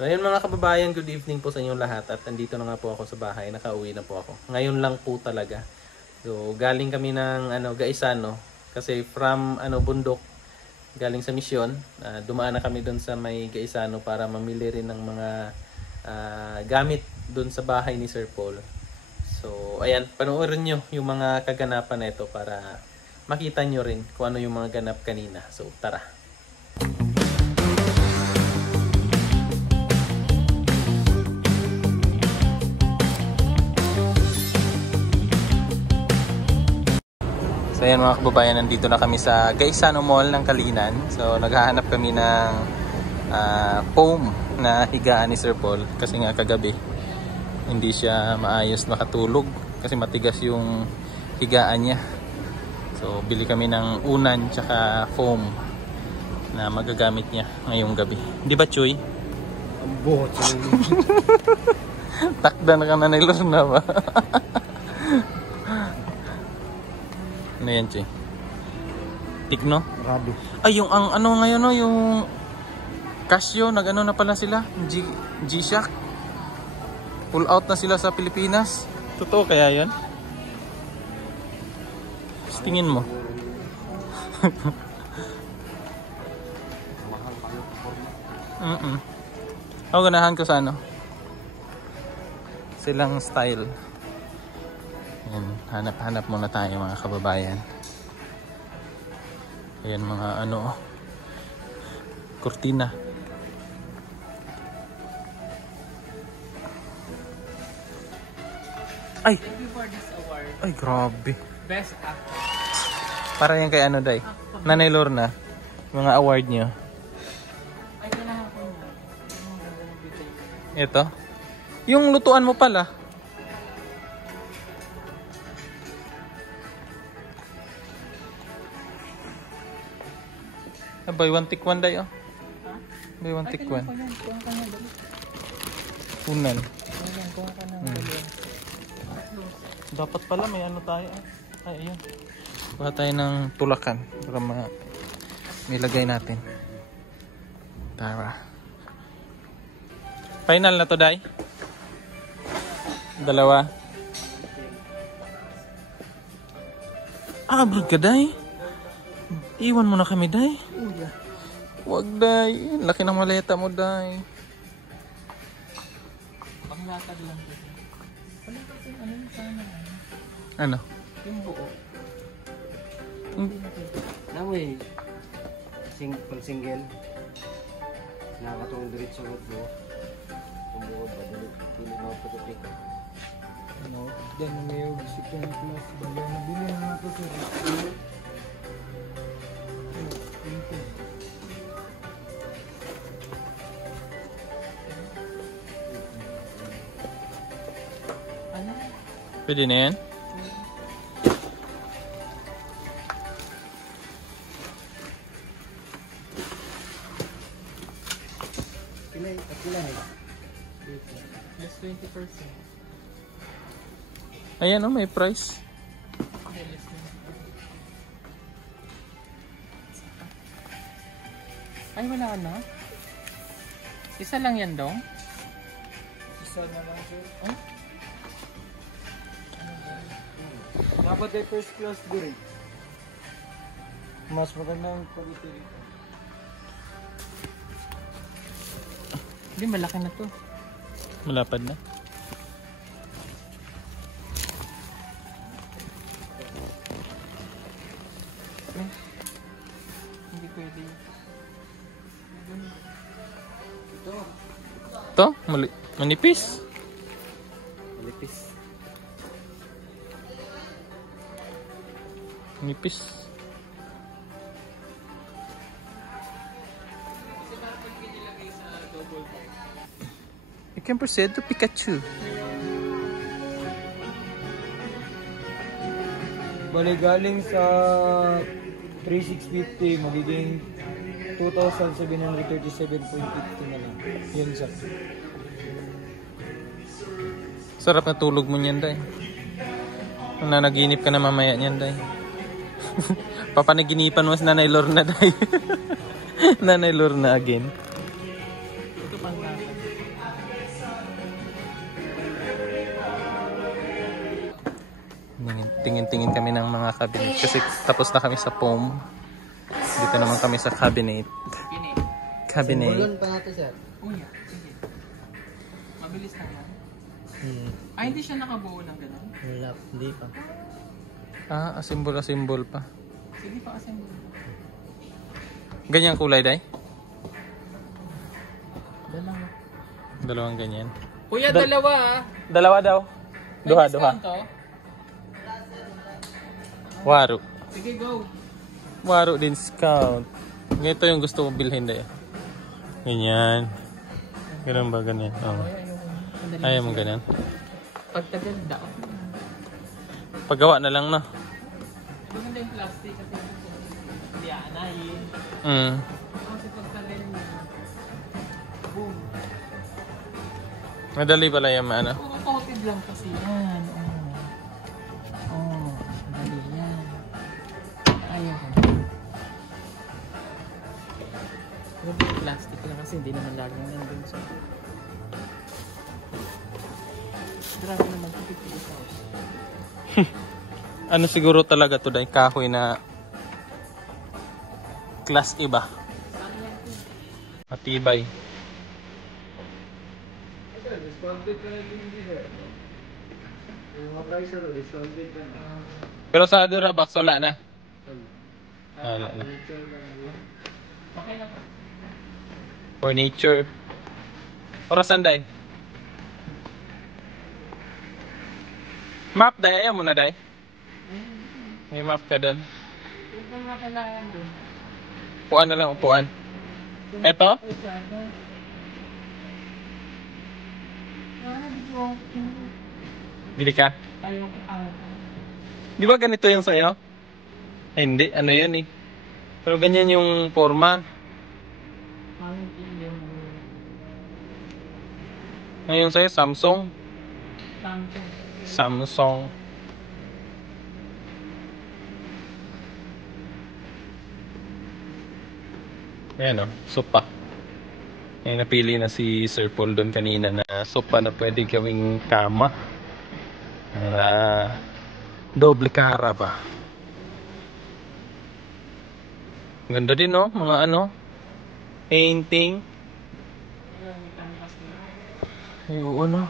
So ayun mga kababayan, good evening po sa inyong lahat at nandito na nga po ako sa bahay, nakauwi na po ako. Ngayon lang po talaga. So galing kami ng Gaisano kasi from bundok galing sa misyon, dumaan na kami doon sa may Gaisano para mamili rin ng mga gamit doon sa bahay ni Sir Paul. So ayan, panoorin nyo yung mga kaganapan na ito para makita nyo rin kung ano yung mga ganap kanina. So tara! So ayan mga kababayan, nandito na kami sa Gaisano Mall ng Kalinan. So naghahanap kami ng foam na higaan ni Sir Paul kasi nga kagabi hindi siya maayos nakatulog kasi matigas yung higaan niya. So bili kami ng unan tsaka foam na magagamit niya ngayong gabi. Di ba Chuy? Ang buhot siya. Takda na ka na nilor na ba? Ano yan, Chuy? Tigno? Rado. Ay, yung ngayon, no, yung Casio, nag-ano na pala sila? G-Shock. Pull out na sila sa Pilipinas. Totoo kaya yun? Tingin mo. Ako ganahan ko sa silang style. Ayan, hanap-hanap muna tayo mga kababayan. Ayan mga kurtina. Ay! Thank you for this award. Ay, grabe. Best actor. Para yan kay Day. Nanay Lorna. Mga award nyo. Ay, kailangan ko na. Ito. Yung lutuan mo pala. Buy one take one day, oh. Buy one take one. Unan. Dapat pala may tayo. Ay, ayun. Kuha tayo ng tulakan para nilagay natin. Tara. Final na to, Day. Dalawa. Abroad ka, Day. Iwan mo na kami, Day. Wag, Day. Laki ng maleta mo, Day. Panglatag lang ko. Wala kasi yung sana. Ano? Yung buo. Namoy, pang single. Nakakatulong diretso ng buo. Kung buo ba, dili mo pagkatik. Dan may second class. Bala na bili na ito sir. Pwede na yan? Plus 20%. Ayan, may price. Ay, wala na. Isa lang yan, dong? Isa na lang sir. Oh? Dapat ay first class diri. Mas magandang pag-itiri. Hindi, malaki na to. Malapad na. Hindi pwede. Ito? Manipis? Malipis. Manipis. You can proceed to Pikachu. Bali galing sa 3650 magiging 2,737.50 na lang. Yun sa. Sarap na tulog mo niyan, Day. Nanaginip ka na mamaya niyan, Day. Papanaginipan mo si Nanay Lorna, Day. Nanay Lorna again. Ito panlakad. Tingin-tingin kami ng mga cabinet kasi tapos na kami sa foam. Dito naman kami sa cabinet. Cabinet. Simbolon pa natin, sir. Oh yeah, sige. Mabilis na yan. Ah, hindi siya nakabuo ng gano'n? Wala, hindi pa. Asimbol pa. Sige pa kasi mo. Ganyang kulay, Day? Dalawa. Dalawang ganyan. Kuya, dalawa ah. Dalawa daw. May Duha. discount to? Waru. Sige, go. Waru discount. Ito yung gusto kong bilhin, Day. Ganyan. Ganun ba ganyan? Oo. Ayaw mo ganyan. Pagtagal, daon. Paggawa na lang, no? Maganda yung plastic kasi hindi aanayin. Kasi pagtagal mo, boom. Madali pala yung ano. Puro coated lang kasi yan. Madali yan. Ayaw ko. Grabe yung plastic lang kasi hindi naman laging nandun sa... Grabe naman ito 50,000. Ano siguro talaga to, Day? Kahoy na class iba. Matibay. Discounted ka na din dito. Yung mga price na discounted ka na. Pero sa Durabox, wala na. Wala na. Okay lang. Furniture. Orasan, Day? Map, Day. Ayaw mo na, Day. May map ka doon. Huwag kang makalayan doon. Upuan na lang, upuan. Eto? Bili ka? Ayaw ko. Di ba ganito yung sa'yo? Ay, hindi. Ano yan eh. Pero ganyan yung forma. Ngayon sa'yo, Samsung. Samsung. Ayan o, sopa. Ayan, napili na si Sir Paul doon kanina na sopa na pwede gawing kama. Doble kara pa. Ganda din no, mga ano, painting. Ay, oo no.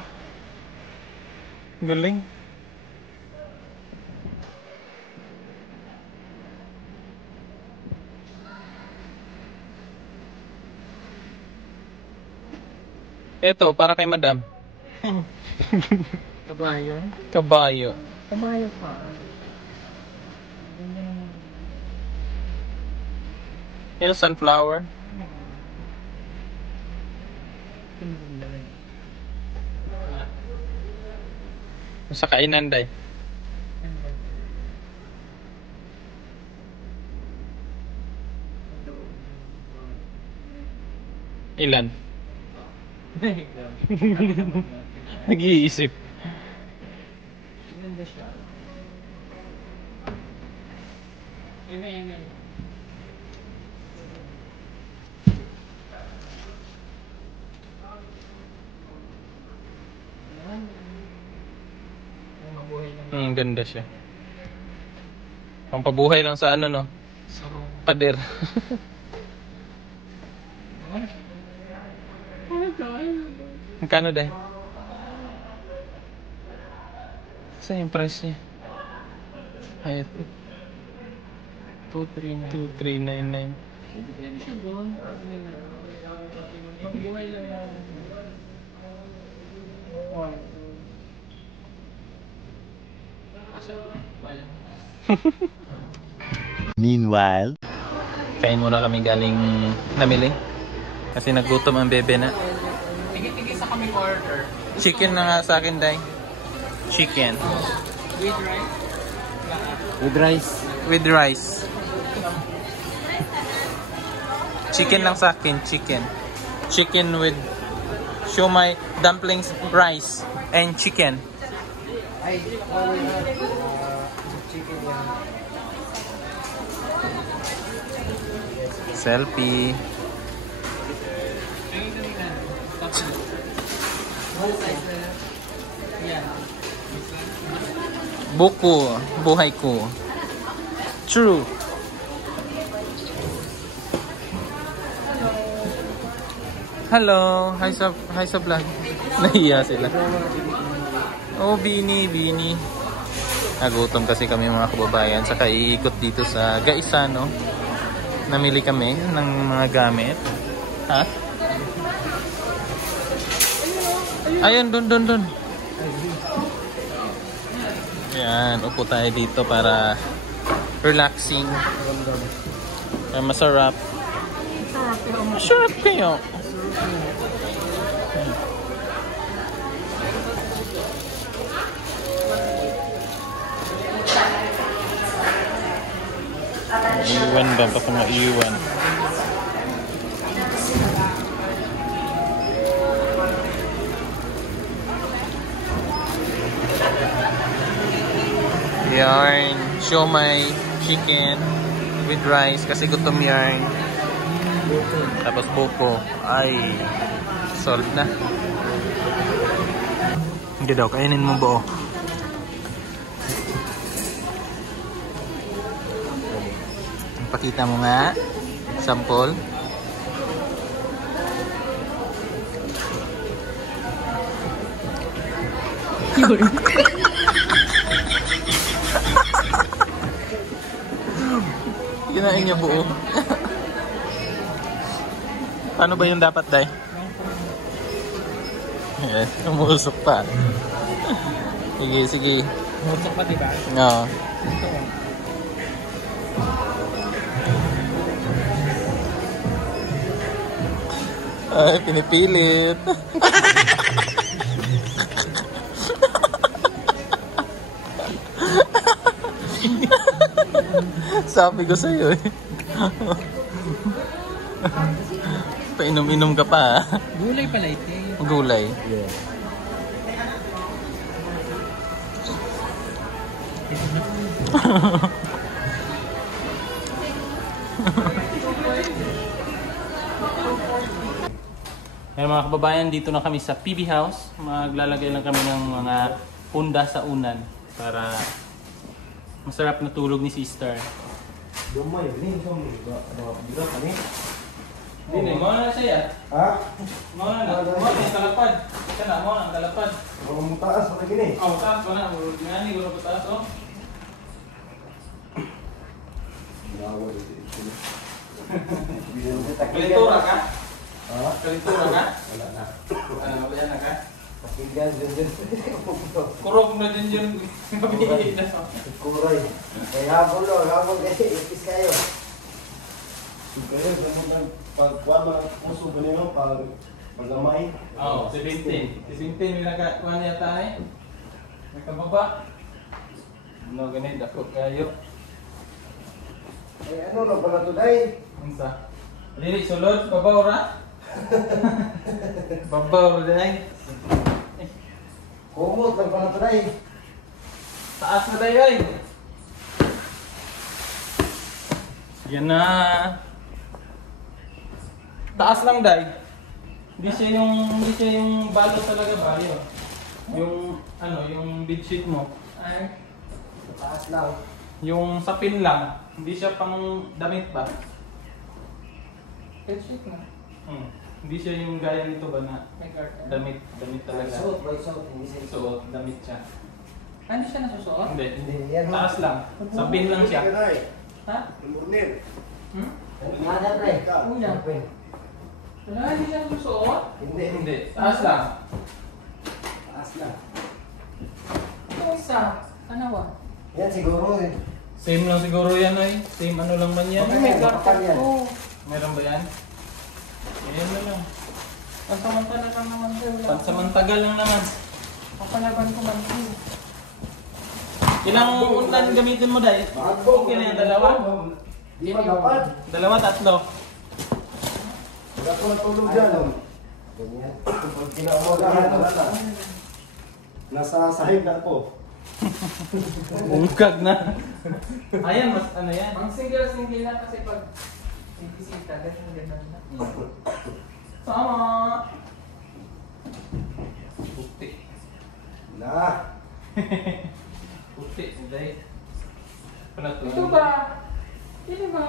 Galing. Eto, para kay Madam. Kabayo? Kabayo. Kabayo pa. Yan, sunflower. Sa kainan, Day. Ilan? Nag-iisip. Ganda siya. Eme. Ganda siya. Pampabuhay lang sa ano, no? Pader. Magkano, Day? Saan yung price niya? Ay, 2399. Hindi pwede siya doon. Pagbuhay lang yan. Meanwhile, Kain muna kami galing namili. Kasi nagutom ang bebe na. Tigil-tigil sa kami order. Chicken na nga sa akin, Day. Chicken. With rice? With rice. With rice. Chicken lang sa akin, chicken. Chicken with shumai, dumplings, rice, and chicken. Ay, chicken yan. Selfie. One size na lang. Yan. Buko, buhay ko. True. Hello. Hi sa vlog. Nahiya sila. Oh, Bini. Nagutom kasi kami mga kababayan. Saka iikot dito sa Gaisano. Namili kami ng mga gamit. Ha? Ayun, dun. Yan, upo tayo dito para relaxing. Masarap. Masarap kayo. Iwan ba? Baka maiwan. Yarn. Siomai chicken with rice kasi gutom yarn. Tapos buko. Ay, solved na. Hindi daw, kainin mo buo. Pakita mo nga. Sample. Kinain niya buo. Paano ba yung dapat, Day? Yes, umusok pa. Sige. Musok pa, diba? Oo. Ay, pinipilit. Sabi ko sa'yo eh. Painom-inom ka pa. Gulay pala ito. Gulay. Yeah. Ngayon mga kababayan, dito na kami sa PB House. Maglalagay lang kami ng mga punda sa unan para masarap na tulog ni Sister. Dumay, ini kami. Dito kami. Hindi, mo na siya. Ha? Mo na talapad. Kana mo ang talapad. Mga mutaas pa gini. Oh, taas ko na. Ngani guro pa taas oh. Bawal ito. Kalitura ka? Ha? Kalitura ka? Wala na. Ano ba yan ka? Pakinggan din. Kurog na din yun. Mabili na. Kuray. Kaya habol kasi ipis kayo. Kaya pagkuha puso ba nyo pag-amay? Oo, 17. 17 may nakakuha niya tayo. Nakababa. Ano ganit ako kayo. Eh ano na pala today? Unsa? Dili sulod babaw ra. Babaw ra dai. Kumot lang pala today. Taas na tayo ay. Yan na. Taas lang dai. Hindi siya yung balot talaga ba yun. Yung yung bedsheet mo. Ay, Taas lang. Yung sapin lang. Hindi siya pang damit ba? bedsheet na. Hindi siya yung gaya nito ba na May curtain. damit talaga. By suit, hindi siya So, damit siya. Hindi siya nasusuot? Hindi. Hindi, yan. Taas lang. Sapin lang siya. Ha? Lumurnir. Hmm? Nada pre. Kuya. Wala, hindi siya nasusuot? Hindi. Hindi. Taas lang. Taas lang. Ito isa. Ano ba? Yan siguro eh. Same lang siguro yan ay. Same ano lang man yan. Okay. May Bakal curtain yan. ko. Meron ba yan? Ayan na lang. Pansamantala lang naman ko. Pansamantagal lang naman. Papalaban ko man ko. Ilang unan gamitin mo dahil? Okay na yan, dalawa? Di ba dapat? Dalawa, tatlo. Wala ko natulog dyan. Ganyan. Pag kinaumagaan, wala na. Nasa sahig na po. Ungkag na. Ayan, mas ano yan. Ang single lang kasi pag bibisita, ganun na. Sama. Na. Puti, hindi. Pala to. Ito ba? Ito ba?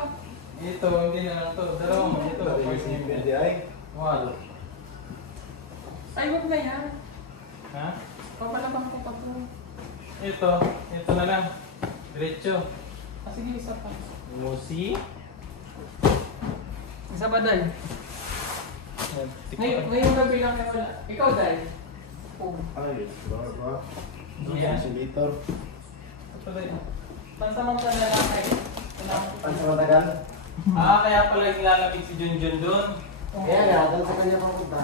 Ito, hindi na lang to. Dalawang ito. First name Hindi ay. Walo. Ay, wag na yan. Ha? Papalabang ko pa po. Ito na lang. Diretso. Ah, sige, isa pa. Musi. Isa pa, Day. Ngayong gabi lang kayo wala. Ikaw, Day. Oh. Ay, ba? Yan. Simulator. Ito rin. Pansamantala lang kayo. Pansamatagal? Kaya pala nilalapit si Junjun doon. Kaya nga, dahil sa kanya papunta.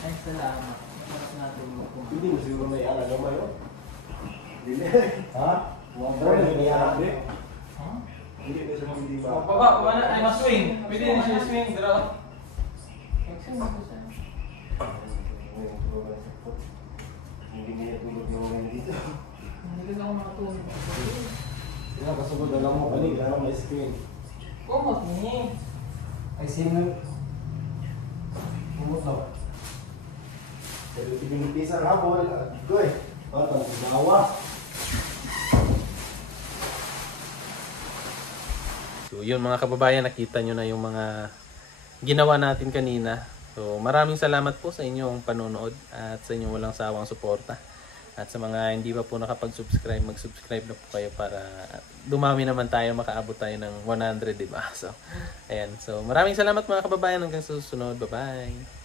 Ay, salamat. Mas natin mo po. Hindi mo siguro may alam naman, no? Hindi. Ha? Bro, hindi alam din. Hindi ko siya hindi ba? Baba na. Ay, mas-swing. Pwede na siya swing. Draw. Hindi niya tulog yung mga dito. Hindi ko na ako makatulog. Sila kasugod na lang mo kanina, may screen. Kumot ni. Ay, sino? Kumot na ba? Pero pinipisa nga po, ito eh. Ang gawa. So yun mga kababayan, nakita nyo na yung mga ginawa natin kanina. So maraming salamat po sa inyong panonood at sa inyong walang sawang suporta. At sa mga hindi pa po nakapag-subscribe, mag-subscribe na po kayo para dumami naman tayo, makaabot tayo ng 100, diba? So, ayan. So maraming salamat mga kababayan, hanggang sa susunod. Bye-bye!